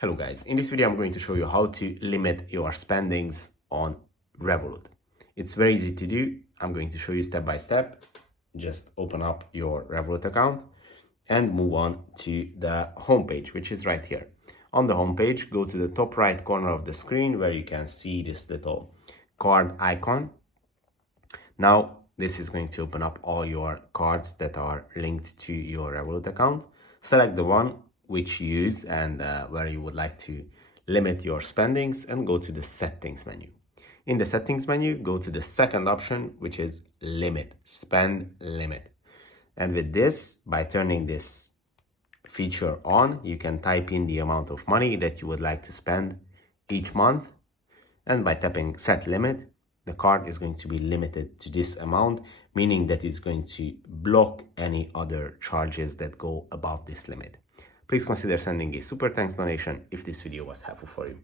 Hello guys, in this video I'm going to show you how to limit your spendings on Revolut. It's very easy to do. I'm going to show you step by step. Just open up your Revolut account and move on to the homepage, which is right here. On the homepage, go to the top right corner of the screen where you can see this little card icon. Now this is going to open up all your cards that are linked to your Revolut account. Select the one which you use and where you would like to limit your spendings, and go to the settings menu. In the settings menu, go to the second option, which is limit, spend limit. And with this, by turning this feature on, you can type in the amount of money that you would like to spend each month. And by tapping set limit, the card is going to be limited to this amount, meaning that it's going to block any other charges that go above this limit. Please consider sending a super thanks donation if this video was helpful for you.